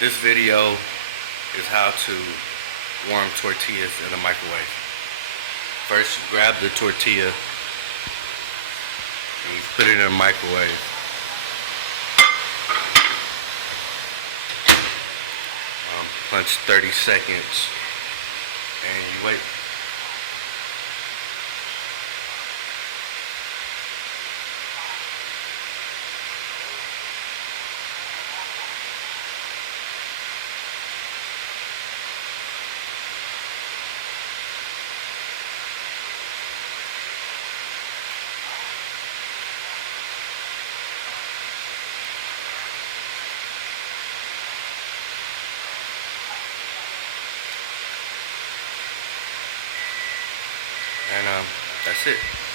This video is how to warm tortillas in a microwave. First, you grab the tortilla and you put it in a microwave. Punch 30 seconds and you wait. And that's it.